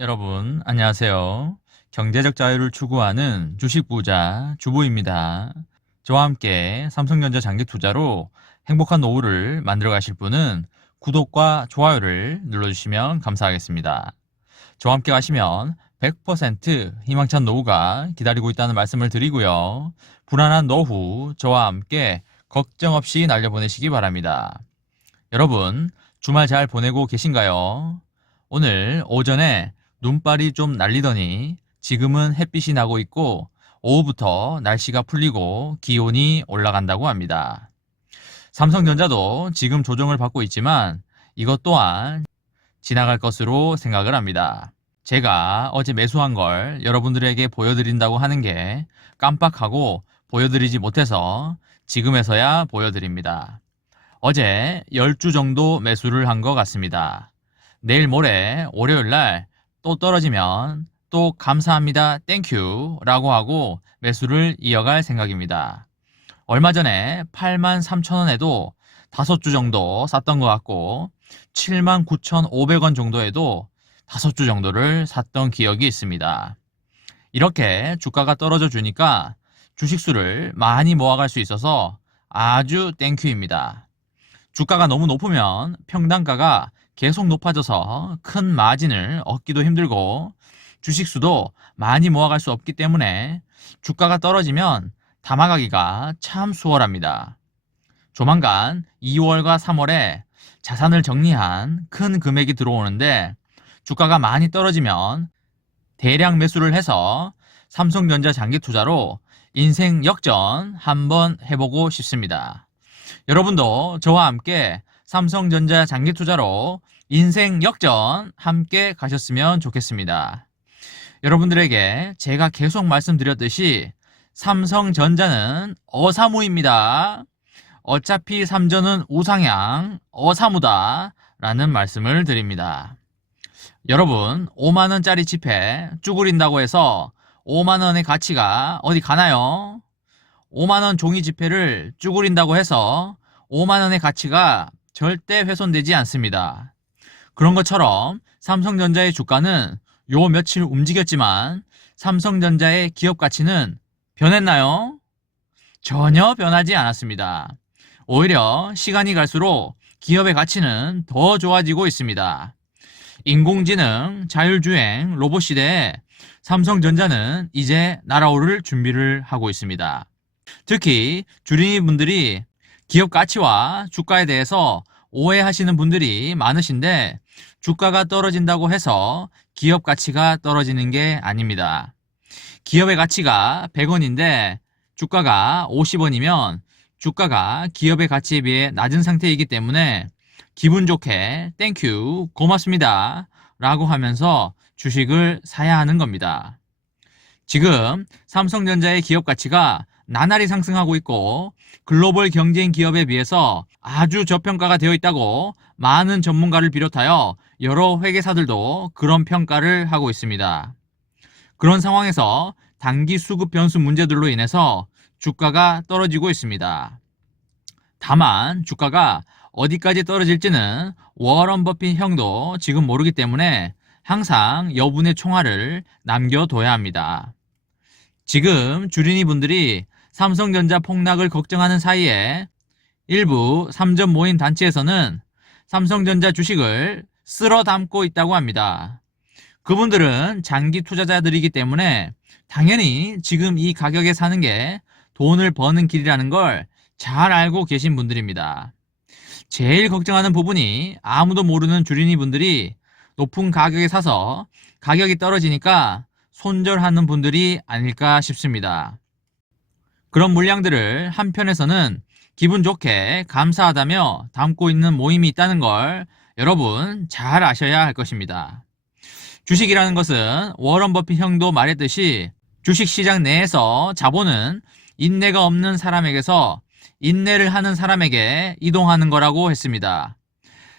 여러분, 안녕하세요. 경제적 자유를 추구하는 주식 부자 주부입니다. 저와 함께 삼성전자 장기 투자로 행복한 노후를 만들어 가실 분은 구독과 좋아요를 눌러주시면 감사하겠습니다. 저와 함께 가시면 100% 희망찬 노후가 기다리고 있다는 말씀을 드리고요. 불안한 노후 저와 함께 걱정 없이 날려보내시기 바랍니다. 여러분, 주말 잘 보내고 계신가요? 오늘 오전에 눈발이 좀 날리더니 지금은 햇빛이 나고 있고 오후부터 날씨가 풀리고 기온이 올라간다고 합니다. 삼성전자도 지금 조정을 받고 있지만 이것 또한 지나갈 것으로 생각을 합니다. 제가 어제 매수한 걸 여러분들에게 보여드린다고 하는 게 깜빡하고 보여드리지 못해서 지금에서야 보여드립니다. 어제 10주 정도 매수를 한 것 같습니다. 내일 모레 월요일 날 또 떨어지면 또 감사합니다 땡큐 라고 하고 매수를 이어갈 생각입니다. 얼마 전에 83,000원에도 5주 정도 샀던 것 같고 79,500원 정도에도 5주 정도를 샀던 기억이 있습니다. 이렇게 주가가 떨어져 주니까 주식수를 많이 모아갈 수 있어서 아주 땡큐입니다. 주가가 너무 높으면 평단가가 계속 높아져서 큰 마진을 얻기도 힘들고 주식수도 많이 모아갈 수 없기 때문에 주가가 떨어지면 담아가기가 참 수월합니다. 조만간 2월과 3월에 자산을 정리한 큰 금액이 들어오는데 주가가 많이 떨어지면 대량 매수를 해서 삼성전자 장기 투자로 인생 역전 한번 해보고 싶습니다. 여러분도 저와 함께 삼성전자 장기 투자로 인생 역전 함께 가셨으면 좋겠습니다. 여러분들에게 제가 계속 말씀드렸듯이 삼성전자는 어사무입니다. 어차피 삼전은 우상향, 어사무다 라는 말씀을 드립니다. 여러분, 5만원짜리 지폐 쭈그린다고 해서 5만원의 가치가 어디 가나요? 5만원 종이 지폐를 쭈그린다고 해서 5만원의 가치가 절대 훼손되지 않습니다. 그런 것처럼 삼성전자의 주가는 요 며칠 움직였지만 삼성전자의 기업 가치는 변했나요? 전혀 변하지 않았습니다. 오히려 시간이 갈수록 기업의 가치는 더 좋아지고 있습니다. 인공지능, 자율주행, 로봇 시대에 삼성전자는 이제 날아오를 준비를 하고 있습니다. 특히 주린이 분들이 기업 가치와 주가에 대해서 오해하시는 분들이 많으신데 주가가 떨어진다고 해서 기업 가치가 떨어지는 게 아닙니다. 기업의 가치가 100원인데 주가가 50원이면 주가가 기업의 가치에 비해 낮은 상태이기 때문에 기분 좋게 땡큐 고맙습니다 라고 하면서 주식을 사야 하는 겁니다. 지금 삼성전자의 기업 가치가 나날이 상승하고 있고 글로벌 경제인 기업에 비해서 아주 저평가가 되어 있다고 많은 전문가를 비롯하여 여러 회계사들도 그런 평가를 하고 있습니다. 그런 상황에서 단기 수급 변수 문제들로 인해서 주가가 떨어지고 있습니다. 다만 주가가 어디까지 떨어질지는 워런 버핏 형도 지금 모르기 때문에 항상 여분의 총알을 남겨둬야 합니다. 지금 주린이 분들이 삼성전자 폭락을 걱정하는 사이에 일부 삼전 모임 단체에서는 삼성전자 주식을 쓸어 담고 있다고 합니다. 그분들은 장기 투자자들이기 때문에 당연히 지금 이 가격에 사는 게 돈을 버는 길이라는 걸 잘 알고 계신 분들입니다. 제일 걱정하는 부분이 아무도 모르는 주린이 분들이 높은 가격에 사서 가격이 떨어지니까 손절하는 분들이 아닐까 싶습니다. 그런 물량들을 한편에서는 기분 좋게 감사하다며 담고 있는 모임이 있다는 걸 여러분 잘 아셔야 할 것입니다. 주식이라는 것은 워런 버핏 형도 말했듯이 주식시장 내에서 자본은 인내가 없는 사람에게서 인내를 하는 사람에게 이동하는 거라고 했습니다.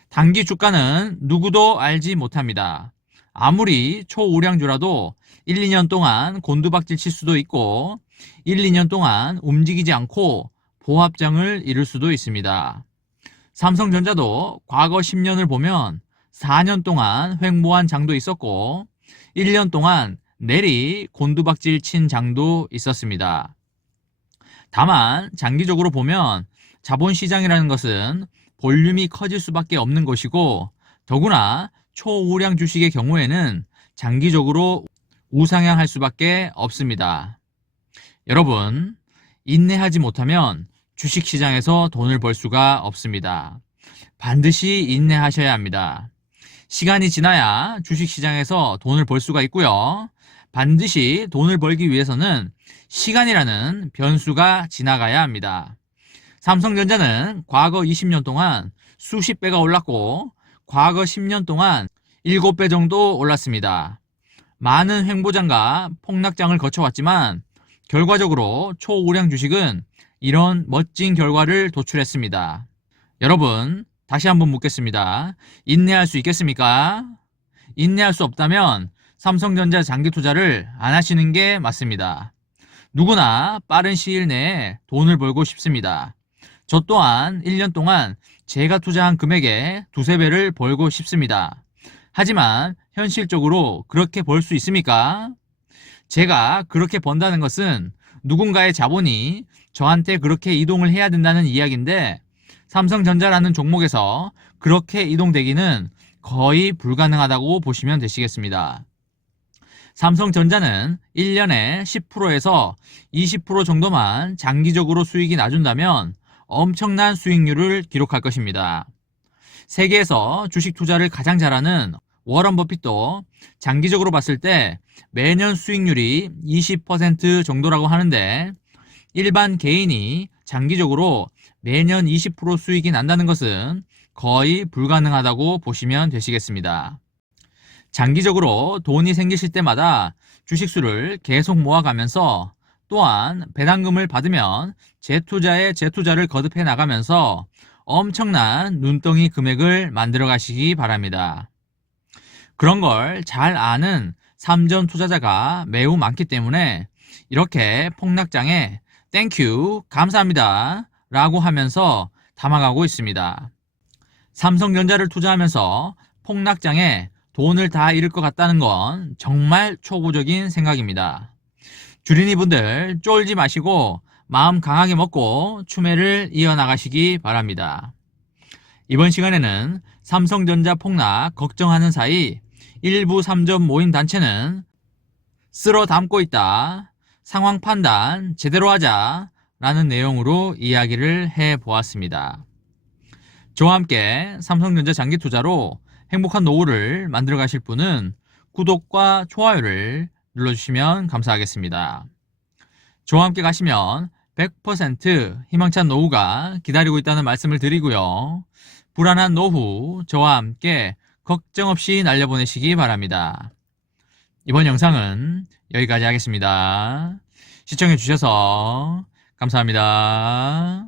단기 주가는 누구도 알지 못합니다. 아무리 초우량주라도 1, 2년 동안 곤두박질 칠 수도 있고 1, 2년 동안 움직이지 않고 보합장을 이룰 수도 있습니다. 삼성전자도 과거 10년을 보면 4년 동안 횡보한 장도 있었고 1년 동안 내리 곤두박질 친 장도 있었습니다. 다만 장기적으로 보면 자본시장이라는 것은 볼륨이 커질 수밖에 없는 것이고, 더구나 초우량 주식의 경우에는 장기적으로 우상향할 수밖에 없습니다. 여러분, 인내하지 못하면 주식시장에서 돈을 벌 수가 없습니다. 반드시 인내하셔야 합니다. 시간이 지나야 주식시장에서 돈을 벌 수가 있고요. 반드시 돈을 벌기 위해서는 시간이라는 변수가 지나가야 합니다. 삼성전자는 과거 20년 동안 수십 배가 올랐고, 과거 10년 동안 7배 정도 올랐습니다. 많은 횡보장과 폭락장을 거쳐왔지만 결과적으로 초우량 주식은 이런 멋진 결과를 도출했습니다. 여러분, 다시 한번 묻겠습니다. 인내할 수 있겠습니까? 인내할 수 없다면 삼성전자 장기 투자를 안 하시는 게 맞습니다. 누구나 빠른 시일 내에 돈을 벌고 싶습니다. 저 또한 1년 동안 제가 투자한 금액의 두세 배를 벌고 싶습니다. 하지만 현실적으로 그렇게 벌 수 있습니까? 제가 그렇게 번다는 것은 누군가의 자본이 저한테 그렇게 이동을 해야 된다는 이야기인데, 삼성전자라는 종목에서 그렇게 이동되기는 거의 불가능하다고 보시면 되시겠습니다. 삼성전자는 1년에 10%에서 20% 정도만 장기적으로 수익이 나준다면 엄청난 수익률을 기록할 것입니다. 세계에서 주식 투자를 가장 잘하는 워런 버핏도 장기적으로 봤을 때 매년 수익률이 20% 정도라고 하는데, 일반 개인이 장기적으로 매년 20% 수익이 난다는 것은 거의 불가능하다고 보시면 되시겠습니다. 장기적으로 돈이 생기실 때마다 주식수를 계속 모아가면서, 또한 배당금을 받으면 재투자에 재투자를 거듭해 나가면서 엄청난 눈덩이 금액을 만들어 가시기 바랍니다. 그런 걸 잘 아는 삼전 투자자가 매우 많기 때문에 이렇게 폭락장에 땡큐 감사합니다 라고 하면서 담아가고 있습니다. 삼성전자를 투자하면서 폭락장에 돈을 다 잃을 것 같다는 건 정말 초보적인 생각입니다. 주린이분들 쫄지 마시고 마음 강하게 먹고 추매를 이어나가시기 바랍니다. 이번 시간에는 삼성전자 폭락 걱정하는 사이 일부 3점 모임 단체는 쓸어 담고 있다, 상황 판단 제대로 하자 라는 내용으로 이야기를 해보았습니다. 저와 함께 삼성전자 장기 투자로 행복한 노후를 만들어 가실 분은 구독과 좋아요를 눌러주시면 감사하겠습니다. 저와 함께 가시면 100% 희망찬 노후가 기다리고 있다는 말씀을 드리고요. 불안한 노후 저와 함께 걱정 없이 날려보내시기 바랍니다. 이번 영상은 여기까지 하겠습니다. 시청해주셔서 감사합니다.